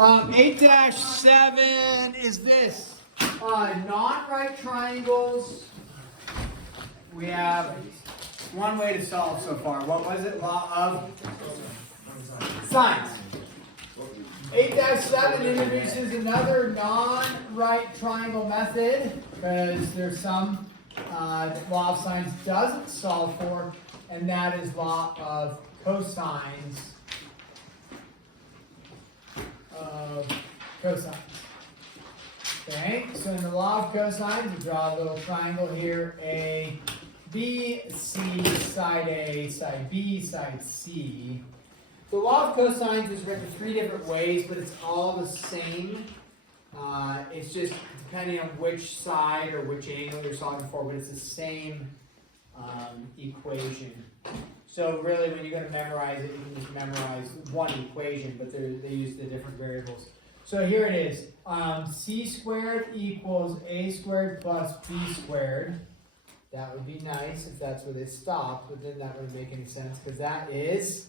8-7 is this. Non-right triangles. We have one way to solve so far. What was it? Law of sines. 8-7 introduces another non-right triangle method because there's some that law of sines doesn't solve for, and that is law of cosines. Okay, so in the law of cosines, we draw a little triangle here, A, B, C, side A, side B, side C. The law of cosines is written three different ways, but it's all the same. It's just depending on which side or which angle you're solving for, but it's the same equation. So really, when you're going to memorize it, you can just memorize one equation, but they use the different variables. So here it is. C squared equals A squared plus B squared. That would be nice if that's where they stopped, but then that wouldn't make any sense because that is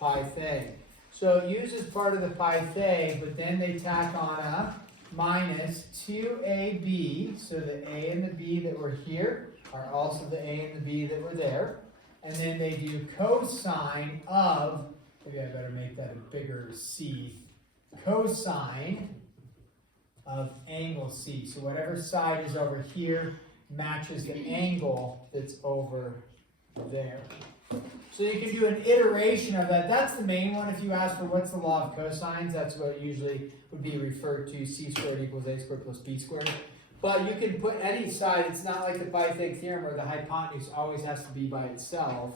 Pythag. So it uses part of the Pythag, but then they tack on a minus 2AB. So the A and the B that were here are also the A and the B that were there. And then they do cosine of, maybe I better make that a bigger C, cosine of angle C. So whatever side is over here matches the angle that's over there. So you can do an iteration of that. That's the main one. If you ask for what's the law of cosines, that's what usually would be referred to, C squared equals A squared plus B squared. But you can put any side. It's not like the Pythag theorem where the hypotenuse always has to be by itself.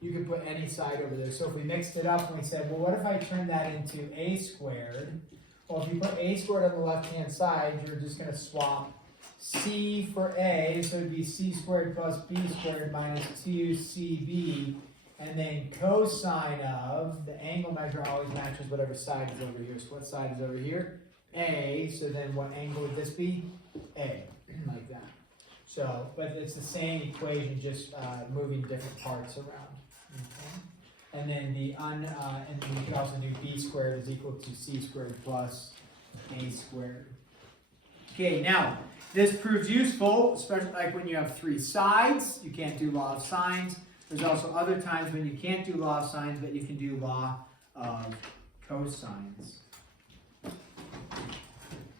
You can put any side over there. So if we mixed it up and we said, well, what if I turn that into A squared? Well, if you put A squared on the left-hand side, you're just going to swap C for A. So it would be C squared plus B squared minus 2CB. And then cosine of, the angle measure always matches whatever side is over here. So what side is over here? A. So then what angle would this be? A, like that. So, but it's the same equation, just moving different parts around. Okay. And then and then you can also do B squared is equal to C squared plus A squared. Okay, now this proves useful, especially like when you have three sides. You can't do law of sines. There's also other times when you can't do law of sines, but you can do law of cosines.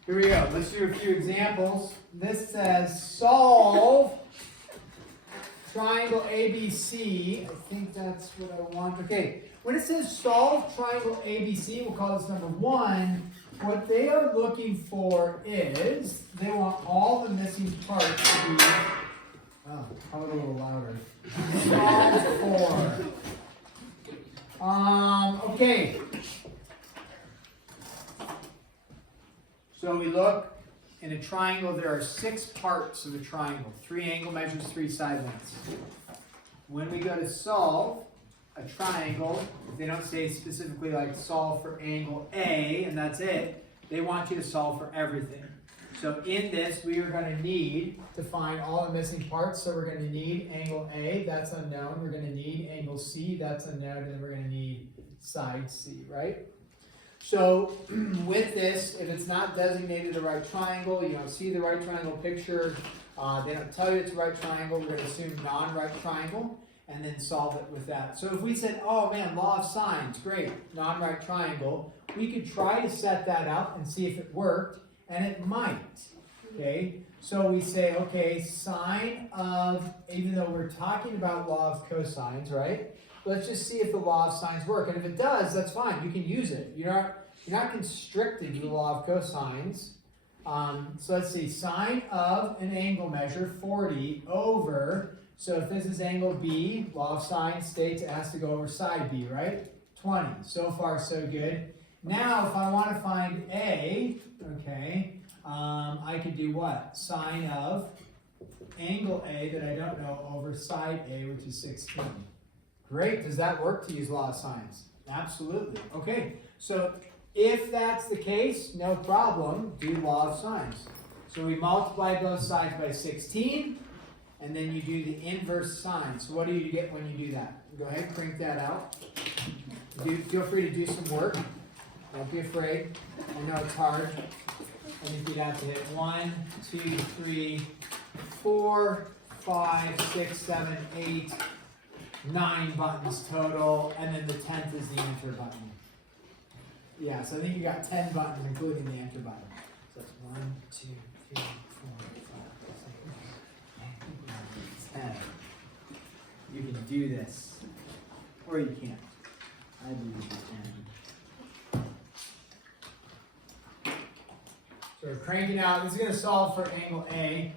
Here we go. Let's do a few examples. This says solve triangle ABC. I think that's what I want. Okay, when it says solve triangle ABC, we'll call this number one. What they are looking for is they want all the missing parts to be, oh, how about a little louder? Solve for. Okay. So we look in a triangle, there are 6 parts of a triangle, 3 angle measures, 3 side lengths. When we go to solve a triangle, they don't say specifically like solve for angle A and that's it. They want you to solve for everything. So in this, we are going to need to find all the missing parts. So we're going to need angle A, that's unknown. We're going to need angle C, that's unknown. And then we're going to need side C, right? So with this, if it's not designated a right triangle, you don't see the right triangle picture, they don't tell you it's a right triangle, we're going to assume non-right triangle and then solve it with that. So if we said, oh man, law of sines, great, non-right triangle, we could try to set that up and see if it worked, and it might. Okay, so we say, okay, sine of, even though we're talking about law of cosines, right? Let's just see if the law of sines work. And if it does, that's fine. You can use it. You're not constricted to the law of cosines. So let's see, sine of an angle measure, 40, over, so if this is angle B, law of sines states it has to go over side B, right? 20. So far, so good. Now, if I want to find A, okay, I could do what? Sine of angle A that I don't know over side A, which is 16. Great. Does that work to use law of sines? Absolutely. Okay. So if that's the case, no problem. Do law of sines. So we multiply both sides by 16, and then you do the inverse sine. So what do you get when you do that? Go ahead, crank that out. Feel free to do some work. Don't be afraid. I know it's hard. I think you'd have to hit 1, 2, 3, 4, 5, 6, 7, 8, 9 buttons total, and then the 10th is the enter button. Yeah, so I think you got 10 buttons, including the enter button. So it's 1, 2, 3, 4, 5, 6, 7, 8, 9, 10. You can do this, or you can't. I believe you can. So we're cranking out. This is going to solve for angle A.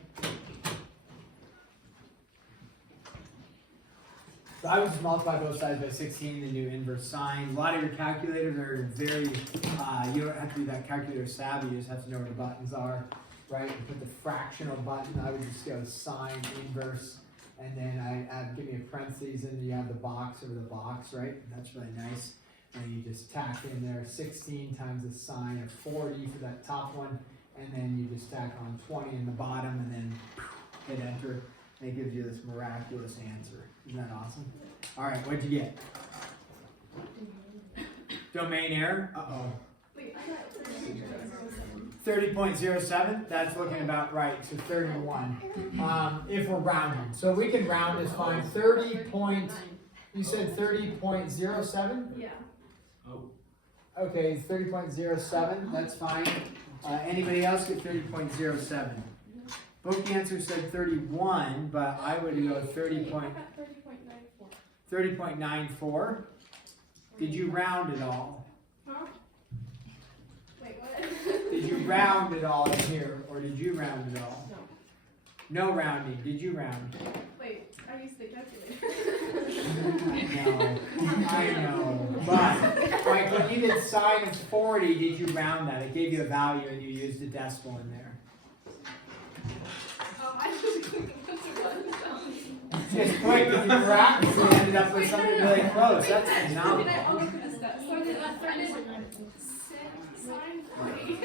So I would just multiply both sides by 16 and then do inverse sine. A lot of your calculators are very, you don't have to be that calculator savvy, you just have to know where the buttons are, right? You put the fractional button, I would just go sine inverse, and then give me a parentheses, and you have the box over the box, right? That's really nice. And you just tack in there 16 times the sine of 40 for that top one, and then you just tack on 20 in the bottom, and then hit enter. And it gives you this miraculous answer. Isn't that awesome? All right, what'd you get? Domain error? Uh-oh. Wait, I got 30.07, that's looking about right, so 31, if we're rounding. So we can round is fine. 30 point, you said 30.07? Yeah. Okay, 30.07, that's fine. Anybody else get 30.07? Book answer said 31, but I would go 30.94. 30.94. Did you round it all? Huh? Wait, what? Did you round it all in here, or did you round it all? No. No rounding. Did you round? Wait, I used the calculator. I know. But like when you did sine of 40, did you round that? It gave you a value and you used a decimal in there. Oh, I just clicked a bunch of buttons. Just quick, if you miraculously ended up with something really close. That's Did phenomenal. I almost messed up? So I did sine 40.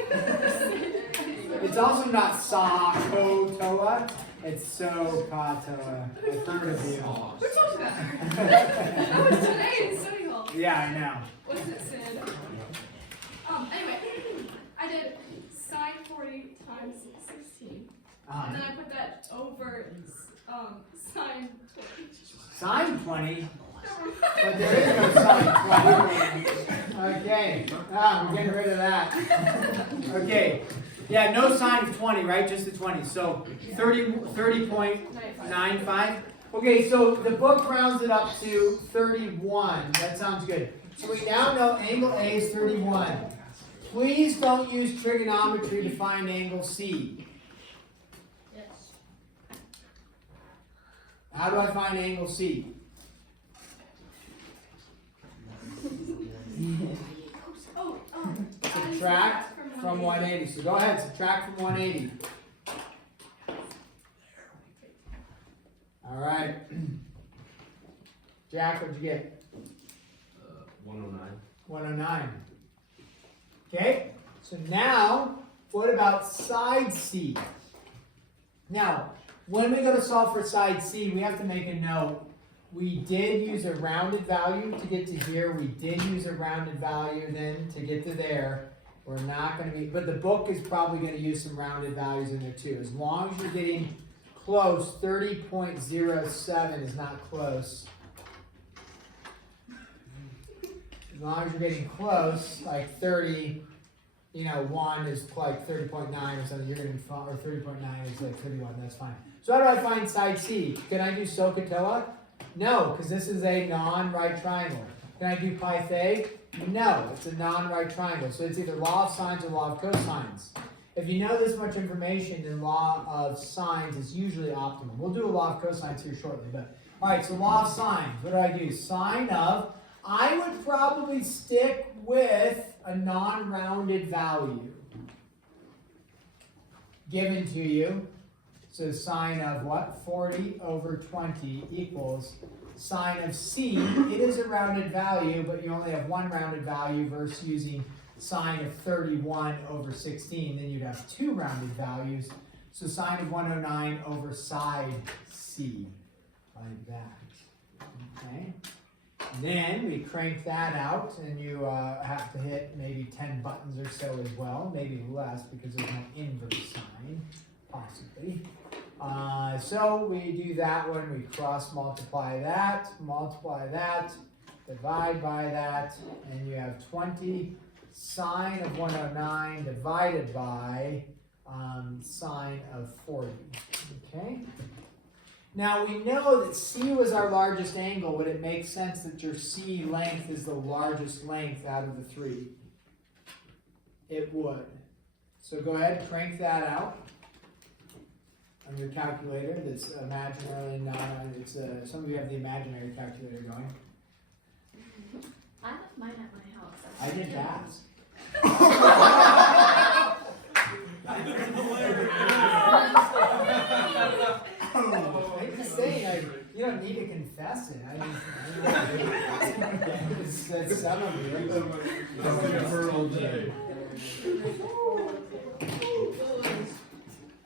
It's also not sa-ko-toa. It's so-ka-toa. I've heard of you. Who told you that? That was today in study hall. Yeah, I know. What does it say? Anyway, I did sine 40 times 16. And then I put that over sine 20. Sine 20? But there is no sine 20. Okay. We're getting rid of that. Okay. Yeah, no sine of 20, right? Just the 20. So 30.95. Okay, so the book rounds it up to 31. That sounds good. So we now know angle A is 31. Please don't use trigonometry to find angle C. How do I find angle C? Subtract from 180. So go ahead, subtract from 180. All right. Jack, what'd you get? 109. 109. Okay, so now, what about side C? Now, when we go to solve for side C, we have to make a note. We did use a rounded value to get to here. We did use a rounded value then to get to there. We're not going to be, but the book is probably going to use some rounded values in there too. As long as you're getting close, 30.07 is not close. As long as you're getting close, like 30, 1 is like 30.9 or something, you're going to, or 30.9 is like 31, that's fine. So how do I find side C? Can I do SOHCAHTOA? No, because this is a non-right triangle. Can I do Pythag? No, it's a non-right triangle. So it's either law of sines or law of cosines. If you know this much information, then law of sines is usually optimal. We'll do a law of cosines here shortly. But all right, so law of sines. What do I do? Sine of, I would probably stick with a non-rounded value given to you. So sine of what? 40 over 20 equals sine of C. It is a rounded value, but you only have one rounded value versus using sine of 31 over 16. Then you'd have two rounded values. So sine of 109 over side C, like that. Okay? Then we crank that out, and you have to hit maybe 10 buttons or so as well, maybe less because there's no inverse sign, possibly. So we do that one, we cross multiply that, divide by that, and you have 20 sine of 109 divided by sine of 40, okay? Now we know that C was our largest angle. Would it make sense that your C length is the largest length out of the three? It would. So go ahead, crank that out on your calculator. That's imaginarily not on, it's some of you have the imaginary calculator going. I have mine at my house. I didn't ask. I'm just saying, you don't need to confess it. I just said some of you.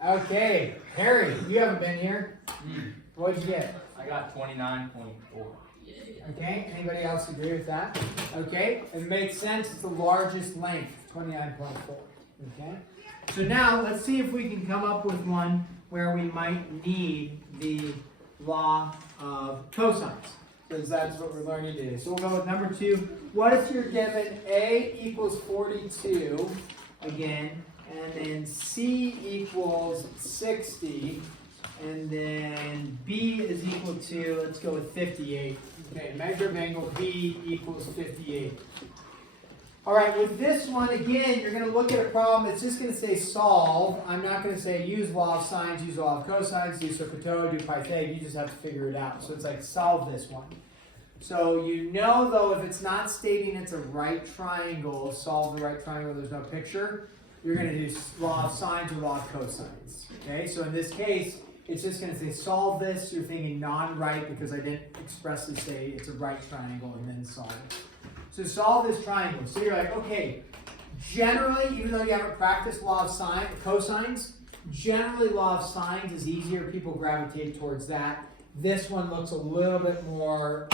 Okay, Harry, you haven't been here. What'd you get? I got 29.4. Okay, anybody else agree with that? Okay, it makes sense. It's the largest length, 29.4. Okay, so now let's see if we can come up with one where we might need the law of cosines, because that's what we're learning today. So we'll go with number 2. What if you're given A equals 42 again, and then C equals 60, and then B is equal to, let's go with 58. Okay, measure of angle B equals 58. All right, with this one, again, you're going to look at a problem. It's just going to say solve. I'm not going to say use law of sines, use law of cosines, do SOHCAHTOA, do Pythag. You just have to figure it out. So it's like solve this one. So you know, though, if it's not stating it's a right triangle, solve the right triangle, there's no picture, you're going to do law of sines or law of cosines. Okay, so in this case, it's just going to say solve this. You're thinking non-right because I didn't expressly say it's a right triangle and then solve it. So solve this triangle. So you're like, okay, generally, even though you haven't practiced law of cosines, generally law of sines is easier. People gravitate towards that. This one looks a little bit more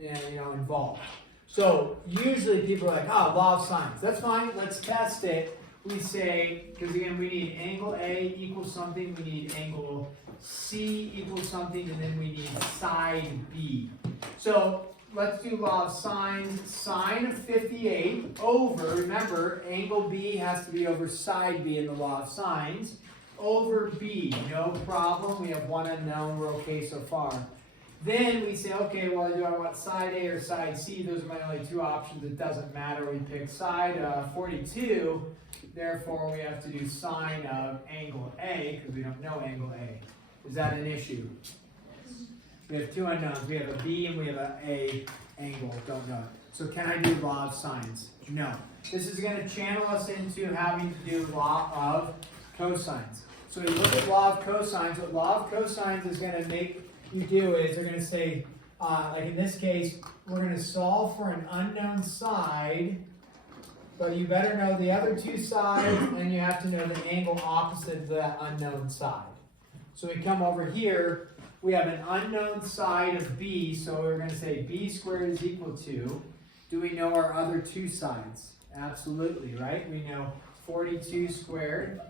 involved. So usually people are like, oh, law of sines. That's fine. Let's test it. We say, because again, we need angle A equals something. We need angle C equals something. And then we need side B. So let's do law of sines. Sine of 58 over, remember, angle B has to be over side B in the law of sines, over B. No problem. We have one unknown. We're okay so far. Then we say, okay, well, do I want side A or side C? Those are my only two options. It doesn't matter. We pick side 42. Therefore, we have to do sine of angle A because we don't know angle A. Is that an issue? We have two unknowns. We have a B and we have an A angle. Don't know it. So can I do law of sines? No. This is going to channel us into having to do law of cosines. So we look at law of cosines. What law of cosines is going to make you do is they're going to say, like in this case, we're going to solve for an unknown side, but you better know the other two sides, and you have to know the angle opposite of that unknown side. So we come over here, we have an unknown side of B, so we're going to say B squared is equal to, do we know our other two sides? Absolutely, right? We know 42 squared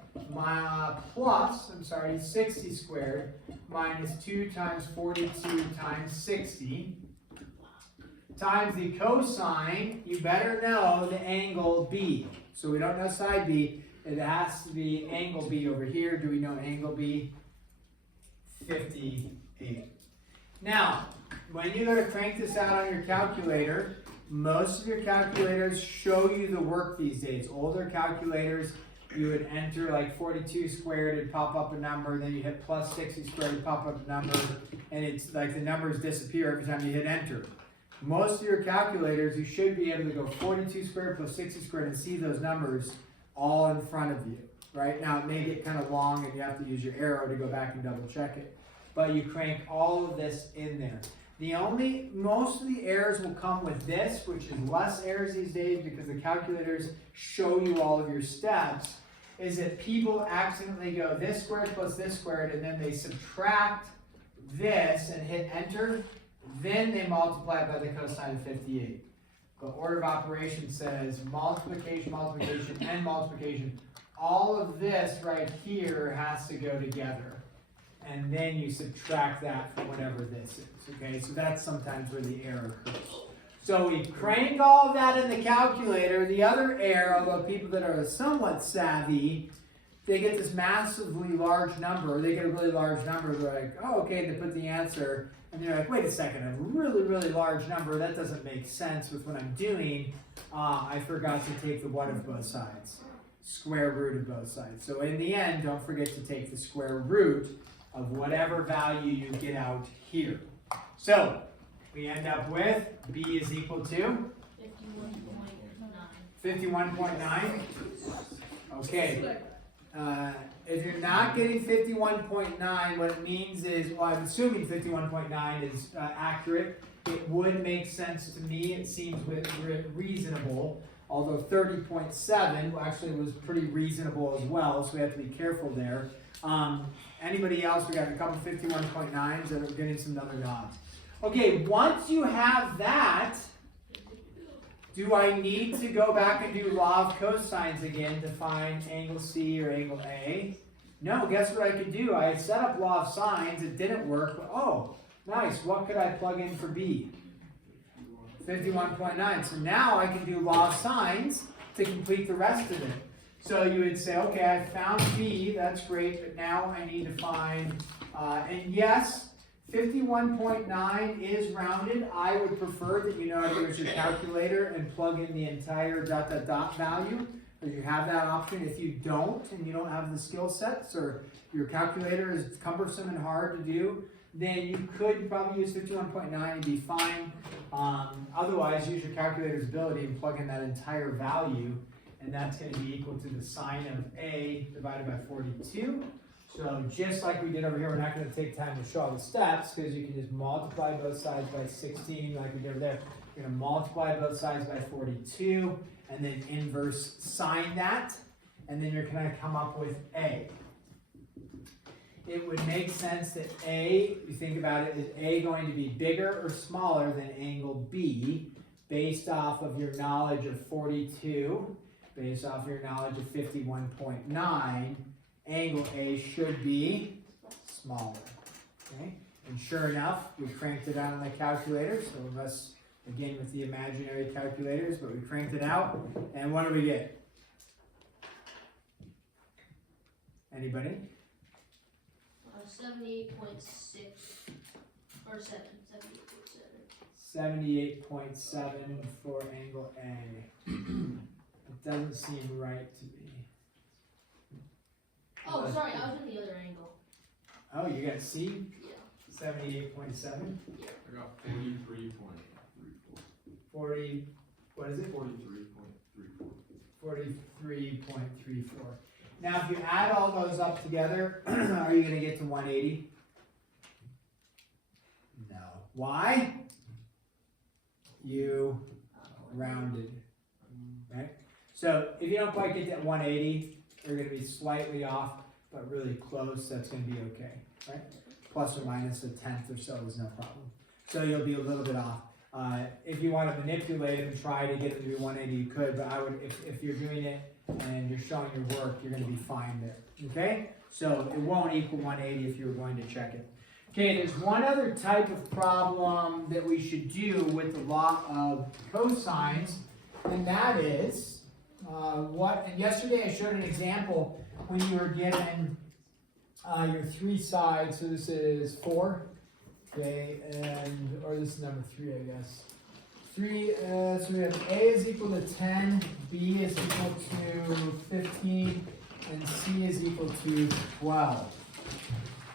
plus 60 squared minus 2 times 42 times 60 times the cosine. You better know the angle B. So we don't know side B. It has to be angle B over here. Do we know angle B? 58. Now, when you go to crank this out on your calculator, most of your calculators show you the work these days. Older calculators, you would enter like 42 squared, it'd pop up a number, then you hit plus 60 squared, it'd pop up a number, and it's like the numbers disappear every time you hit enter. Most of your calculators, you should be able to go 42 squared plus 60 squared and see those numbers all in front of you. Right now, it may get kind of long and you have to use your arrow to go back and double check it. But you crank all of this in there. Most of the errors will come with this, which is less errors these days because the calculators show you all of your steps, is that people accidentally go this squared plus this squared and then they subtract this and hit enter, then they multiply it by the cosine of 58. The order of operation says multiplication, multiplication, and multiplication. All of this right here has to go together. And then you subtract that from whatever this is, okay? So that's sometimes where the error occurs. So we crank all of that in the calculator. The other error, although people that are somewhat savvy, they get this massively large number. They get a really large number. They're like, oh, okay, they put the answer. And they're like, wait a second, a really, really large number. That doesn't make sense with what I'm doing. I forgot to take the what of both sides. Square root of both sides. So in the end, don't forget to take the square root of whatever value you get out here. So we end up with b is equal to 51.9. Okay. If you're not getting 51.9, what it means is, well, I'm assuming 51.9 is accurate. It would make sense to me. It seems reasonable. Although 30.7 actually was pretty reasonable as well, so we have to be careful there. Anybody else? We got a couple 51.9s that are getting some other nods. Okay, once you have that, do I need to go back and do law of cosines again to find angle C or angle A? No, guess what I could do? I had set up law of sines, it didn't work, but oh, nice, what could I plug in for B? 51.9. So now I can do law of sines to complete the rest of it. So you would say, okay, I found B, that's great, but now I need to find, and yes, 51.9 is rounded. I would prefer that you know how to use your calculator and plug in the entire ... value, because you have that option. If you don't, and you don't have the skill sets, or your calculator is cumbersome and hard to do, then you could probably use 51.9 and be fine. Otherwise, use your calculator's ability and plug in that entire value, and that's going to be equal to the sine of A divided by 42. So just like we did over here, we're not going to take time to show all the steps, because you can just multiply both sides by 16 like we did over there. You're going to multiply both sides by 42, and then inverse sine that, and then you're going to come up with A. It would make sense that A, you think about it, is A going to be bigger or smaller than angle B based off of your knowledge of 42, based off your knowledge of 51.9. Angle A should be smaller. Okay? And sure enough, we cranked it out on the calculator, so unless, again, with the imaginary calculators, but we cranked it out, and what do we get? Anybody? 78.6 or 78.7. 78.7 for angle A. It doesn't seem right to me. Oh, sorry, I was in the other angle. Oh, you got C? Yeah. 78.7? I got 43.34. 40, what is it? 43.34. 43.34. Now, if you add all those up together, are you going to get to 180? No. Why? You rounded. Right? So, if you don't quite get that 180, you're going to be slightly off, but really close. That's going to be okay. Right? Plus or minus a tenth or so is no problem. So, you'll be a little bit off. If you want to manipulate it and try to get it to be 180, you could, but I would, if you're doing it and you're showing your work, you're going to be fine there. Okay? So it won't equal 180 if you were going to check it. Okay, there's one other type of problem that we should do with the law of cosines, and that is and yesterday I showed an example when you were given your three sides. So this is 4. Okay, or this is number 3, I guess. 3, so we have A is equal to 10, B is equal to 15, and C is equal to 12.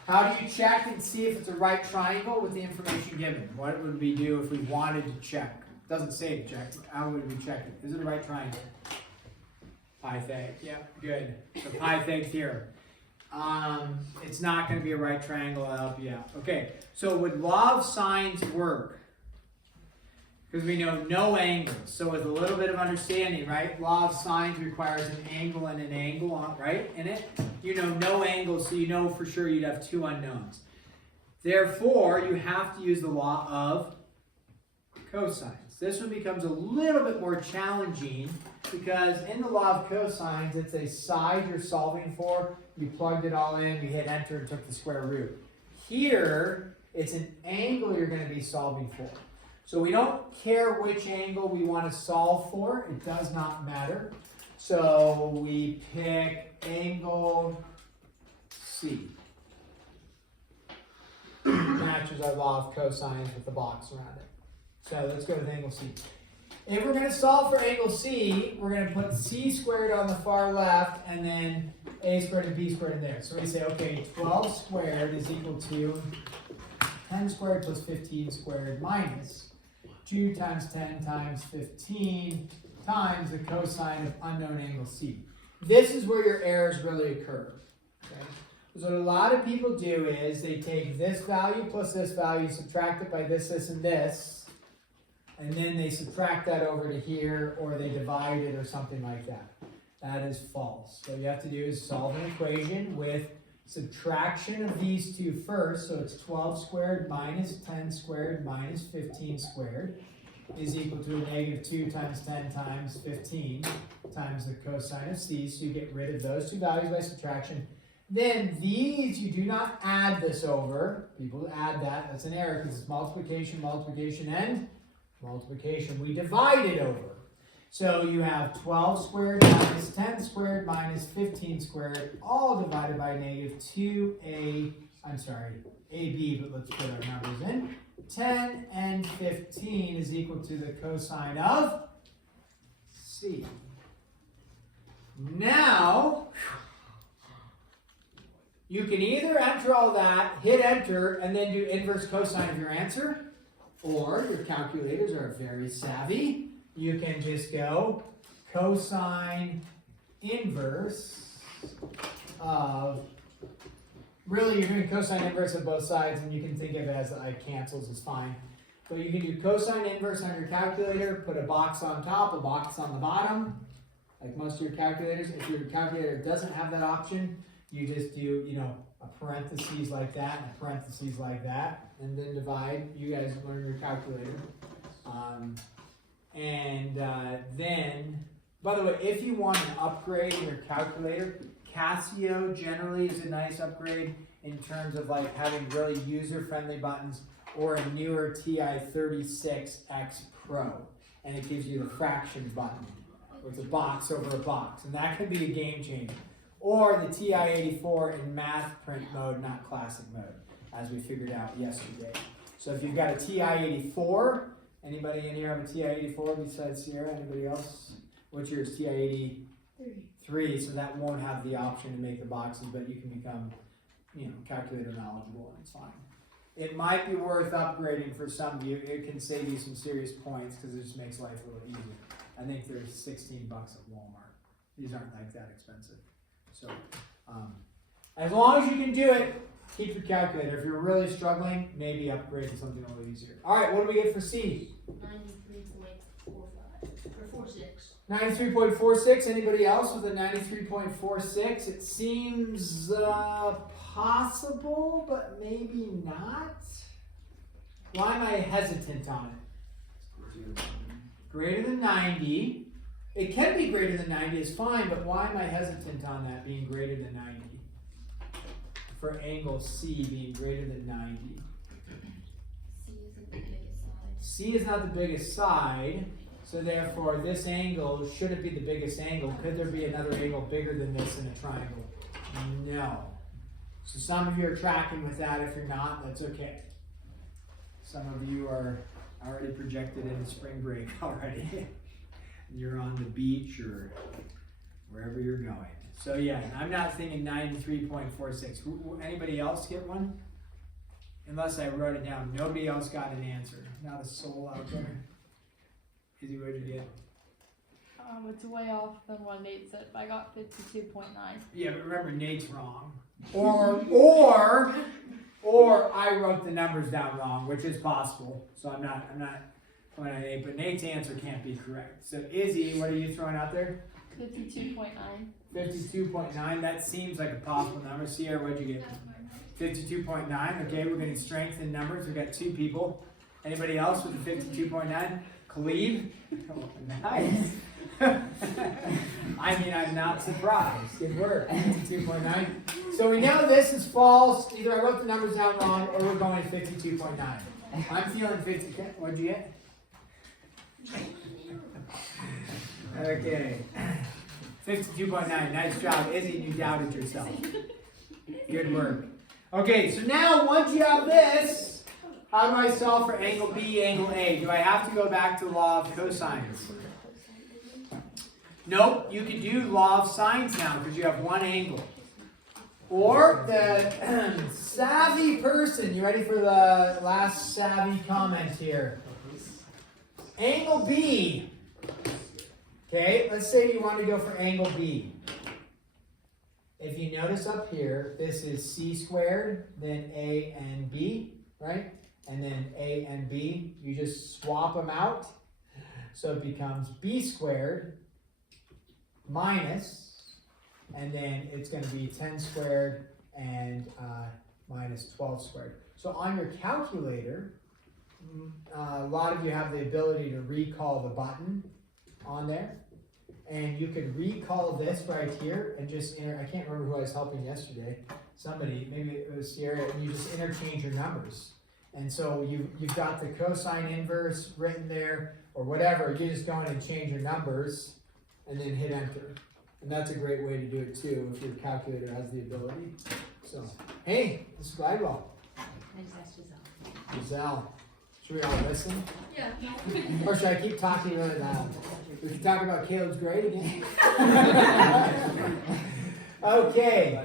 How do you check and see if it's a right triangle with the information given? What would we do if we wanted to check? It doesn't say to check. How would we check it? Is it a right triangle? Pythag. Yep, good. The Pythag's here. It's not going to be a right triangle. I'll help you out. Okay, so would law of sines work? Because we know no angles. So with a little bit of understanding, right? Law of sines requires an angle and an angle, right? In it, you know no angles, so you know for sure you'd have two unknowns. Therefore, you have to use the law of cosines. This one becomes a little bit more challenging because in the law of cosines, it's a side you're solving for. You plugged it all in, you hit enter and took the square root. Here, it's an angle you're going to be solving for. So we don't care which angle we want to solve for. It does not matter. So we pick angle C. Matches our law of cosines with the box around it. So let's go with angle C. If we're going to solve for angle C, we're going to put C squared on the far left and then A squared and B squared in there. So we say, okay, 12 squared is equal to 10 squared plus 15 squared minus 2 times 10 times 15 times the cosine of unknown angle C. This is where your errors really occur. Okay? So what a lot of people do is they take this value plus this value, subtract it by this, this, and this, and then they subtract that over to here, or they divide it or something like that. That is false. What you have to do is solve an equation with subtraction of these two first. So it's 12 squared minus 10 squared minus 15 squared is equal to a negative 2 times 10 times 15 times the cosine of C. So you get rid of those two values by subtraction. Then these, you do not add this over. People add that. That's an error because it's multiplication, multiplication, and multiplication. We divide it over. So you have 12 squared minus 10 squared minus 15 squared, all divided by negative 2ab, but let's put our numbers in. 10 and 15 is equal to the cosine of C. Now, you can either enter all that, hit enter, and then do inverse cosine of your answer, or your calculators are very savvy. You can just go cosine inverse of, really you're doing cosine inverse of both sides, and you can think of it as like cancels is fine. But you can do cosine inverse on your calculator, put a box on top, a box on the bottom, like most of your calculators. If your calculator doesn't have that option, you just do, a parentheses like that and a parentheses like that, and then divide. You guys learn your calculator. Then, by the way, if you want an upgrade in your calculator, Casio generally is a nice upgrade in terms of like having really user-friendly buttons, or a newer TI-36X Pro, and it gives you the fraction button with a box over a box, and that could be a game changer. Or the TI-84 in math print mode, not classic mode, as we figured out yesterday. So if you've got a TI-84, anybody in here have a TI-84 besides Sierra? Anybody else? What's yours? TI-83. So that won't have the option to make the boxes, but you can become, calculator knowledgeable, and it's fine. It might be worth upgrading for some of you. It can save you some serious points because it just makes life a little easier. I think they're $16 at Walmart. These aren't like that expensive. So, as long as you can do it, keep your calculator. If you're really struggling, maybe upgrade to something a little easier. All right, what do we get for C? 93.45 or 46. 93.46. Anybody else with a 93.46? It seems possible, but maybe not. Why am I hesitant on it? Greater than 90. It can be greater than 90 is fine, but why am I hesitant on that being greater than 90? For angle C being greater than 90. C is not the biggest side, so therefore this angle, should it be the biggest angle? Could there be another angle bigger than this in a triangle? No. So some of you are tracking with that. If you're not, that's okay. Some of you are already projected into spring break already. You're on the beach or wherever you're going. So yeah, I'm not thinking 93.46. Anybody else get one? Unless I wrote it down. Nobody else got an answer. Not a soul out there. Izzy, what did you get? It's way off than what Nate said. I got 52.9. Yeah, but remember Nate's wrong. Or I wrote the numbers down wrong, which is possible. So I'm not coming at Nate, but Nate's answer can't be correct. So Izzy, what are you throwing out there? 52.9. 52.9. That seems like a possible number. Sierra, what'd you get? 52.9. Okay, we're getting strength in numbers. We've got 2 people. Anybody else with a 52.9? Khalid? Oh, nice. I mean, I'm not surprised. Good work. 52.9. So we know this is false. Either I wrote the numbers down wrong or we're going 52.9. I'm feeling 50. What'd you get? Okay. 52.9. Nice job. Izzy, you doubted yourself. Good work. Okay, so now once you have this, how do I solve for angle B, angle A? Do I have to go back to the law of cosines? Nope, you can do law of sines now because you have one angle. Or the savvy person, you ready for the last savvy comment here? Angle B. Okay, let's say you want to go for angle B. If you notice up here, this is C squared, then A and B, right? And then A and B, you just swap them out. So it becomes B squared minus, and then it's going to be 10 squared and minus 12 squared. So on your calculator, a lot of you have the ability to recall the button on there. And you could recall this right here and just I can't remember who I was helping yesterday. Somebody, maybe it was Sierra, and you just interchange your numbers. And so you've got the cosine inverse written there, or whatever. You just go in and change your numbers, and then hit enter. And that's a great way to do it too, if your calculator has the ability. So, hey, this is Glidewell. Giselle. Should we all listen? Yeah. Or should I keep talking really loud? We can talk about Caleb's grade again. Okay,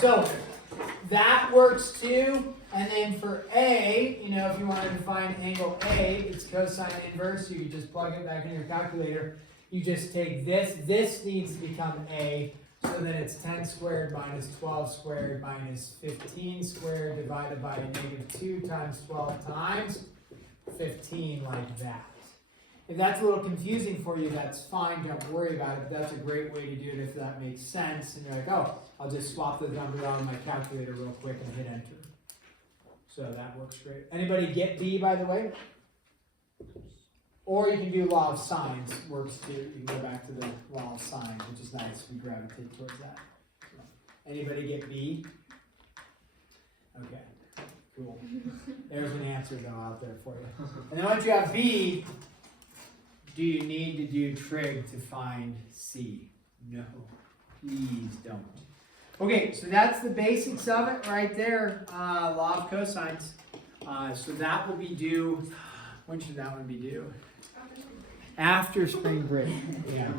so that works too. And then for A, you know, if you wanted to find angle A, it's cosine inverse. You just plug it back in your calculator. You just take this. This needs to become A. So then it's 10 squared minus 12 squared minus 15 squared divided by -2 times 12 times 15, like that. If that's a little confusing for you, that's fine. Don't worry about it. But that's a great way to do it if that makes sense. And you're like, oh, I'll just swap the number out on my calculator real quick and hit enter. So that works great. Anybody get B, by the way? Or you can do law of sines, works too. You can go back to the law of sines, which is nice. We gravitate towards that. So, anybody get B? Okay, cool. There's an answer though out there for you. And then once you have B, do you need to do trig to find C? No, please don't. Okay, so that's the basics of it right there. Law of cosines. So that will be due. When should that one be due? After spring break. Yeah.